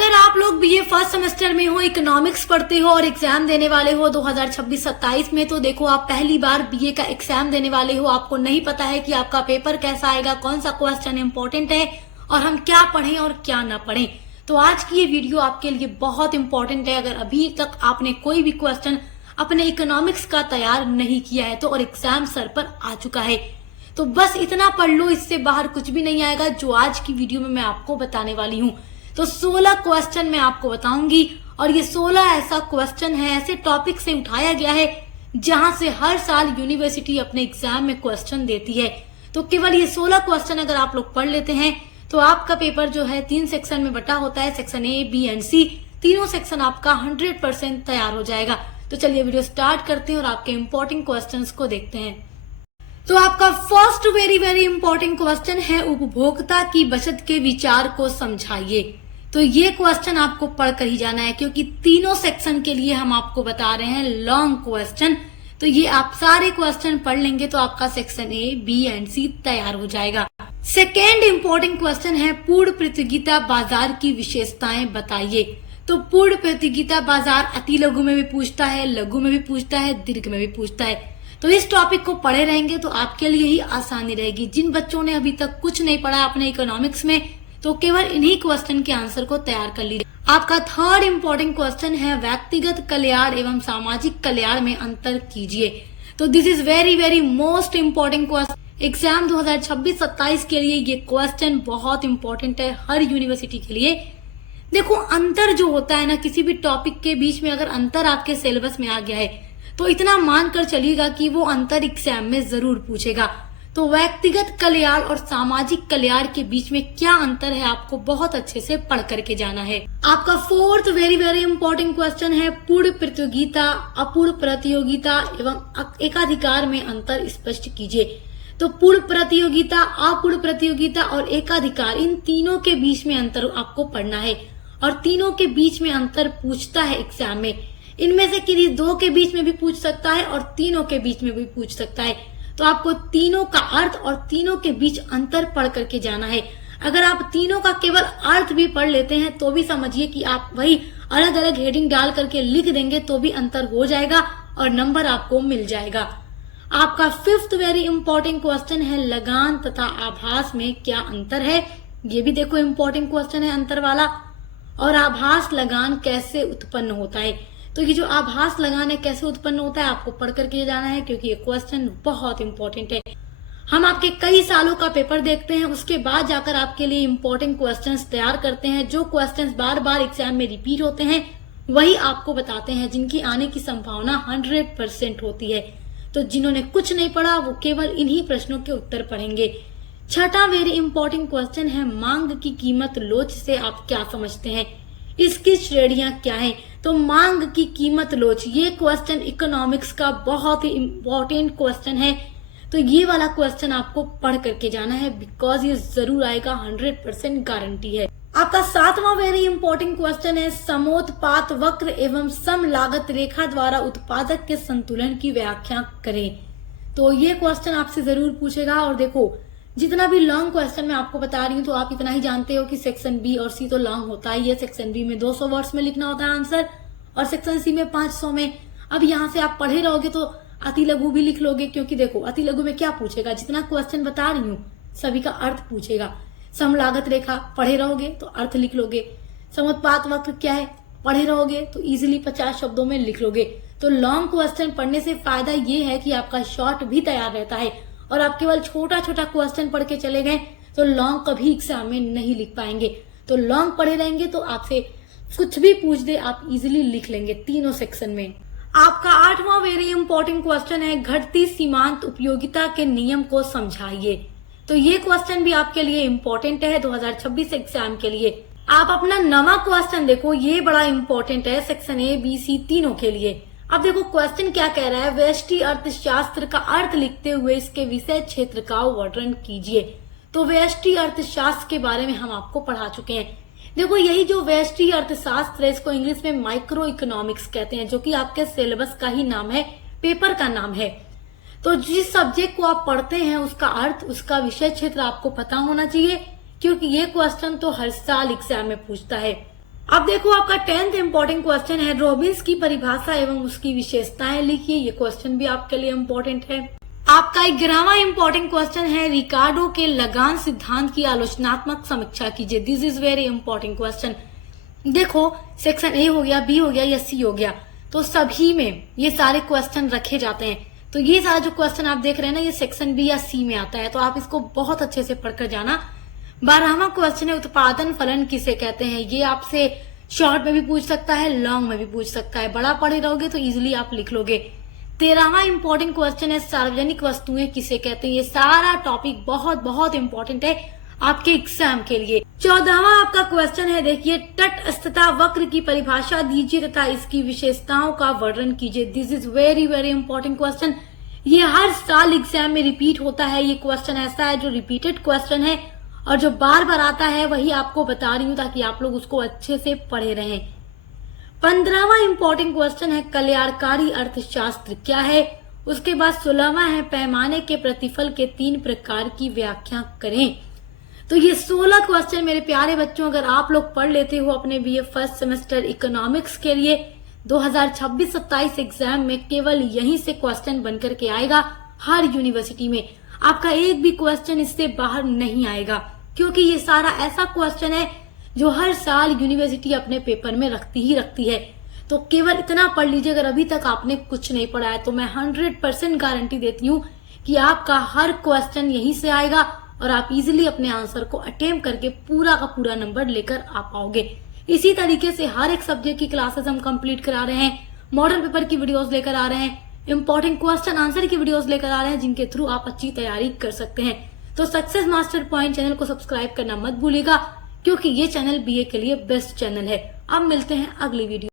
अगर आप लोग बीए फर्स्ट सेमेस्टर में हो, इकोनॉमिक्स पढ़ते हो और एग्जाम देने वाले हो 2026-27 में, तो देखो आप पहली बार बीए का एग्जाम देने वाले हो, आपको नहीं पता है कि आपका पेपर कैसा आएगा, कौन सा क्वेश्चन इंपॉर्टेंट है और हम क्या पढ़ें और क्या ना पढ़ें। तो आज की ये वीडियो आपके लिए बहुत इंपॉर्टेंट है। अगर अभी तक आपने कोई भी क्वेश्चन अपने इकोनॉमिक्स का तैयार नहीं किया है तो और एग्जाम सर पर आ चुका है, तो बस इतना पढ़ लो, इससे बाहर कुछ भी नहीं आएगा जो आज की वीडियो में मैं आपको बताने वाली हूँ। तो 16 क्वेश्चन मैं आपको बताऊंगी और ये 16 ऐसा क्वेश्चन है, ऐसे टॉपिक से उठाया गया है जहां से हर साल यूनिवर्सिटी अपने एग्जाम में क्वेश्चन देती है। तो केवल ये 16 क्वेश्चन अगर आप लोग पढ़ लेते हैं तो आपका पेपर जो है 3 सेक्शन में बटा होता है, सेक्शन ए, बी एंड सी, तीनों सेक्शन आपका 100% तैयार हो जाएगा। तो चलिए वीडियो स्टार्ट करते हैं और आपके इंपॉर्टेंट क्वेश्चंस को देखते हैं। तो आपका फर्स्ट वेरी इंपॉर्टेंट क्वेश्चन है, उपभोक्ता की बचत के विचार को समझाइए। तो ये क्वेश्चन आपको पढ़कर ही जाना है क्योंकि तीनों सेक्शन के लिए हम आपको बता रहे हैं लॉन्ग क्वेश्चन। तो ये आप सारे क्वेश्चन पढ़ लेंगे तो आपका सेक्शन ए, बी एंड सी तैयार हो जाएगा। सेकेंड इंपॉर्टेंट क्वेश्चन है, पूर्ण प्रतियोगिता बाजार की विशेषताएं बताइए। तो पूर्ण प्रतियोगिता बाजार अति लघु में भी पूछता है, लघु में भी पूछता है, दीर्घ में भी पूछता है। तो इस टॉपिक को पढ़े रहेंगे तो आपके लिए ही आसानी रहेगी। जिन बच्चों ने अभी तक कुछ नहीं पढ़ा अपने इकोनॉमिक्स में, तो केवल इन्हीं क्वेश्चन के आंसर को तैयार कर लीजिए। आपका थर्ड इंपॉर्टेंट क्वेश्चन है, व्यक्तिगत कल्याण एवं सामाजिक कल्याण में अंतर कीजिए। तो this is very most important question. Exam 2026-27 के लिए ये क्वेश्चन बहुत इंपॉर्टेंट है हर यूनिवर्सिटी के लिए। देखो अंतर जो होता है ना, किसी भी टॉपिक के बीच में अगर अंतर आपके सिलेबस में आ गया है तो इतना मानकर चलिएगा कि वो अंतर एग्जाम में जरूर पूछेगा। तो व्यक्तिगत कल्याण और सामाजिक कल्याण के बीच में क्या अंतर है आपको बहुत अच्छे से पढ़ करके जाना है। आपका फोर्थ वेरी इंपॉर्टेंट क्वेश्चन है, पूर्ण प्रतियोगिता, अपूर्ण प्रतियोगिता एवं एकाधिकार में अंतर स्पष्ट कीजिए। तो पूर्ण प्रतियोगिता, अपूर्ण प्रतियोगिता और एकाधिकार, इन तीनों के बीच में अंतर आपको पढ़ना है और तीनों के बीच में अंतर पूछता है एग्जाम में। इनमें से किसी दो के बीच में भी पूछ सकता है और तीनों के बीच में भी पूछ सकता है। तो आपको तीनों का अर्थ और तीनों के बीच अंतर पढ़ करके जाना है। अगर आप तीनों का केवल अर्थ भी पढ़ लेते हैं तो भी समझिए कि आप वही अलग अलग हेडिंग डाल करके लिख देंगे तो भी अंतर हो जाएगा और नंबर आपको मिल जाएगा। आपका फिफ्थ वेरी इंपॉर्टेंट क्वेश्चन है, लगान तथा आभास में क्या अंतर है। ये भी देखो इंपॉर्टेंट क्वेश्चन है अंतर वाला। और आभास लगान कैसे उत्पन्न होता है। तो ये जो आभास लगान है कैसे उत्पन्न होता है आपको पढ़ करके जाना है क्योंकि ये क्वेश्चन बहुत इंपॉर्टेंट है। हम आपके कई सालों का पेपर देखते हैं, उसके बाद जाकर आपके लिए इंपॉर्टेंट क्वेश्चंस तैयार करते हैं। जो क्वेश्चंस बार बार एग्जाम में रिपीट होते हैं वही आपको बताते हैं, जिनकी आने की संभावना 100% होती है। तो जिन्होंने कुछ नहीं पढ़ा वो केवल इन्हीं प्रश्नों के उत्तर पढ़ेंगे। छठा वेरी इंपॉर्टेंट क्वेश्चन है, मांग की कीमत लोच से आप क्या समझते हैं, इसकी श्रेणियां क्या है। तो मांग की कीमत लोच, ये क्वेश्चन इकोनॉमिक्स का बहुत ही इंपॉर्टेंट क्वेश्चन है। तो ये वाला क्वेश्चन आपको पढ़ करके जाना है बिकॉज ये जरूर आएगा, 100% गारंटी है। आपका सातवां वेरी इंपॉर्टेंट क्वेश्चन है, समोत्पात वक्र एवं सम लागत रेखा द्वारा उत्पादक के संतुलन की व्याख्या करें। तो ये क्वेश्चन आपसे जरूर पूछेगा। और देखो जितना भी लॉन्ग क्वेश्चन मैं आपको बता रही हूँ तो आप इतना ही जानते हो कि सेक्शन बी और सी तो लॉन्ग होता है। ये सेक्शन बी में 200 वर्ड्स में लिखना होता है आंसर और सेक्शन सी में 500 में। अब यहाँ से आप पढ़े रहोगे तो अति लघु भी लिख लोगे क्योंकि देखो अति लघु में क्या पूछेगा, जितना क्वेश्चन बता रही हूँ सभी का अर्थ पूछेगा। सम लागत रेखा पढ़े रहोगे तो अर्थ लिख लोगे। समोत्पात वक्र क्या है पढ़े रहोगे तो इजिली 50 शब्दों में लिख लोगे। तो लॉन्ग क्वेश्चन पढ़ने से फायदा ये है कि आपका शॉर्ट भी तैयार रहता है और आप केवल छोटा क्वेश्चन पढ़ के चले गए तो लॉन्ग कभी एग्जाम में नहीं लिख पाएंगे। तो लॉन्ग पढ़े रहेंगे तो आपसे कुछ भी पूछ दे आप इजिली लिख लेंगे तीनों सेक्शन में। आपका आठवां वेरी इंपॉर्टेंट क्वेश्चन है, घटती सीमांत उपयोगिता के नियम को समझाइए। तो ये क्वेश्चन भी आपके लिए इंपॉर्टेंट है 2026 एग्जाम के लिए। आप अपना नवा क्वेश्चन देखो, ये बड़ा इंपॉर्टेंट है सेक्शन ए, बी, सी तीनों के लिए। अब देखो क्वेश्चन क्या कह रहा है, व्यष्टि अर्थशास्त्र का अर्थ लिखते हुए इसके विषय क्षेत्र का वर्णन कीजिए। तो व्यष्टि अर्थशास्त्र के बारे में हम आपको पढ़ा चुके हैं। देखो यही जो व्यष्टि अर्थशास्त्र है इसको इंग्लिश में माइक्रो इकोनॉमिक्स कहते हैं, जो कि आपके सिलेबस का ही नाम है, पेपर का नाम है। तो जिस सब्जेक्ट को आप पढ़ते हैं उसका अर्थ, उसका विषय क्षेत्र आपको पता होना चाहिए क्योंकि ये क्वेश्चन तो हर साल एग्जाम में पूछता है। अब देखो आपका 10th इंपॉर्टेंट क्वेश्चन है, रॉबिन्स की परिभाषा एवं उसकी विशेषताएं लिखिए। ये क्वेश्चन भी आपके लिए इम्पोर्टेंट है। आपका 11वां इंपॉर्टेंट क्वेश्चन है, रिकार्डो के लगान सिद्धांत की आलोचनात्मक समीक्षा कीजिए। This is very important question. देखो सेक्शन ए हो गया, बी हो गया या सी हो गया, तो सभी में ये सारे क्वेश्चन रखे जाते हैं। तो ये सारा जो क्वेश्चन आप देख रहे हैं ना, ये सेक्शन बी या सी में आता है, तो आप इसको बहुत अच्छे से पढ़कर जाना। 12वां क्वेश्चन है, उत्पादन फलन किसे कहते हैं। ये आपसे शॉर्ट में भी पूछ सकता है, लॉन्ग में भी पूछ सकता है। बड़ा पढ़े रहोगे तो इजिली आप लिख लोगे। 13वां इंपॉर्टेंट क्वेश्चन है, सार्वजनिक वस्तुएं किसे कहते हैं। ये सारा टॉपिक बहुत बहुत इंपॉर्टेंट है आपके एग्जाम के लिए। 14वां आपका क्वेश्चन है, देखिए तटस्थता वक्र की परिभाषा दीजिए तथा इसकी विशेषताओं का वर्णन कीजिए। This is very very important question. ये हर साल एग्जाम में रिपीट होता है। ये क्वेश्चन ऐसा है जो रिपीटेड क्वेश्चन है और जो बार बार आता है वही आपको बता रही हूँ ताकि आप लोग उसको अच्छे से पढ़े रहें। 15वां इंपॉर्टेंट क्वेश्चन है, कल्याणकारी अर्थशास्त्र क्या है। उसके बाद 16वां है, पैमाने के प्रतिफल के 3 प्रकार की व्याख्या करें। तो ये 16 क्वेश्चन मेरे प्यारे बच्चों अगर आप लोग पढ़ लेते हो अपने बीए फर्स्ट सेमेस्टर इकोनॉमिक्स के लिए 2026-27 एग्जाम में, केवल यहीं से क्वेश्चन बनकर के आएगा हर यूनिवर्सिटी में। आपका एक भी क्वेश्चन इससे बाहर नहीं आएगा, क्योंकि ये सारा ऐसा क्वेश्चन है जो हर साल यूनिवर्सिटी अपने पेपर में रखती ही रखती है। तो केवल इतना पढ़ लीजिए। अगर अभी तक आपने कुछ नहीं पढ़ा है तो मैं 100% गारंटी देती हूँ कि आपका हर क्वेश्चन यहीं से आएगा और आप इजीली अपने आंसर को अटेम्प्ट करके पूरा का पूरा नंबर लेकर आ पाओगे। इसी तरीके से हर एक सब्जेक्ट की क्लासेस हम कंप्लीट करा रहे हैं, मॉडल पेपर की वीडियोस लेकर आ रहे हैं, इंपॉर्टेंट क्वेश्चन आंसर की वीडियोस लेकर आ रहे हैं, जिनके थ्रू आप अच्छी तैयारी कर सकते हैं। तो सक्सेस मास्टर पॉइंट चैनल को सब्सक्राइब करना मत भूलिएगा, क्योंकि ये चैनल बीए के लिए बेस्ट चैनल है। अब मिलते हैं अगली वीडियो।